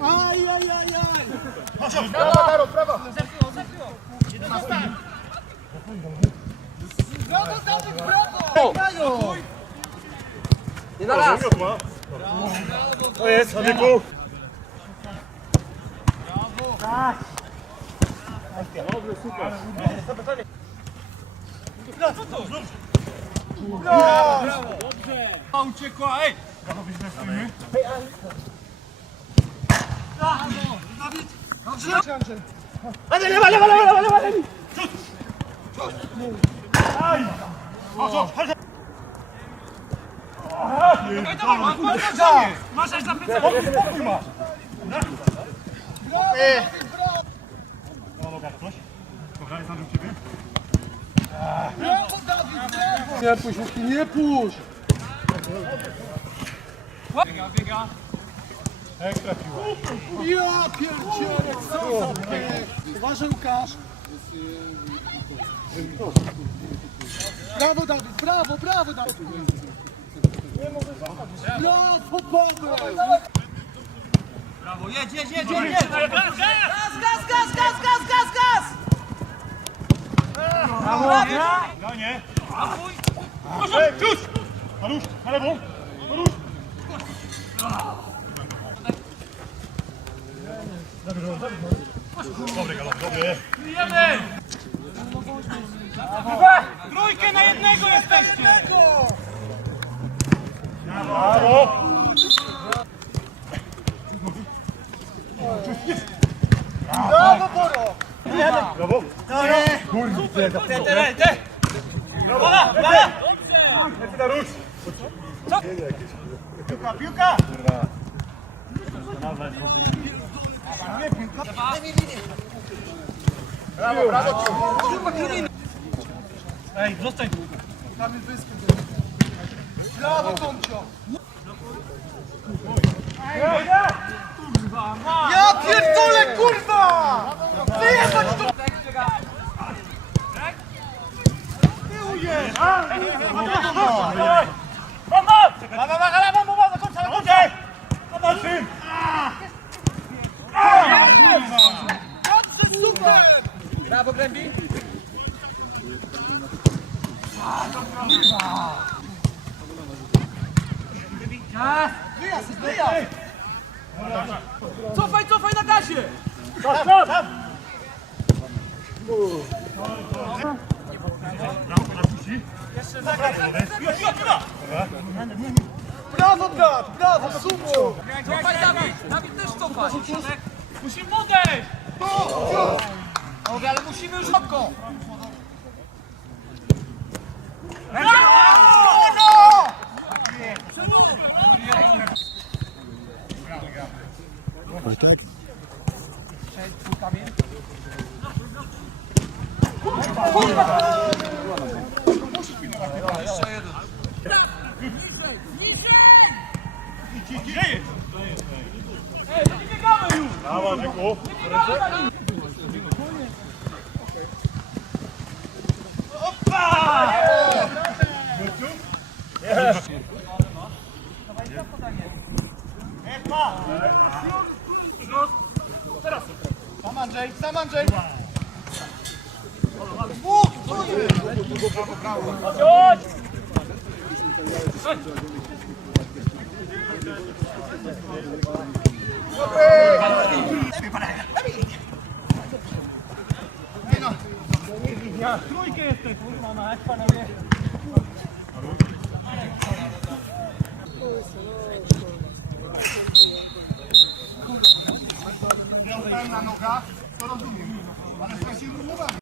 Aj, aj, aj, aj! Brawo, Daro, brawo! Brawo, Dawid, brawo! Dają! Nie na raz! To jest, Adyku! Uciekła, ej! Lewa, lewa, lewa, lewa, lewa! Masz za plecami! Brawo, Dawid, brawo! Nie puść, Łuki, nie puść! Biega, biega. Ja pierdzielę, co za pech! Uważaj, Łukasz! Brawo, Dawid, brawo, brawo, Dawid! Brawo, Paweł! Brawo, jedź, jedź, jedź, jedź! Gaz, gaz, gaz, gaz, gaz, gaz, gaz, gaz! Brawo! No nie! Apuj! Już! Malusz, na lewą! Malusz! Dobry galop, dobry! Bijemy! Trójkę na jednego jesteście! Brawo! Brawo, Boro! Brawo! Kurde, Te, te, te! Bola, bola! Na rusz! Piłka, piłka! Brawo, brawo! Ej, zostań tu! Kamil Wyskin. Brawo, Tomcio! Ja pierdolę, kurwa! Wyjechać tu! Dawaj! Pomoc! Brawo, brawo, brawo, brawo, do końca, do końca! Pomocy! Dobrze, super! Brawo, Grębi! Wyjazd, wyjazd! Cofaj, cofaj na gazie! Stop, stop! Brawo. Jeszcze brat, brawo, super! Cofaj, Dawid! Dawid też cofaj! Musimy odejść! Dobra, ale musimy już szybko! Dzieje! Ej, nie biegamy już! Brawo, Adyku! Sam Andrzej, sam Andrzej! Chodź! Trójkę Она спросила, ну ладно.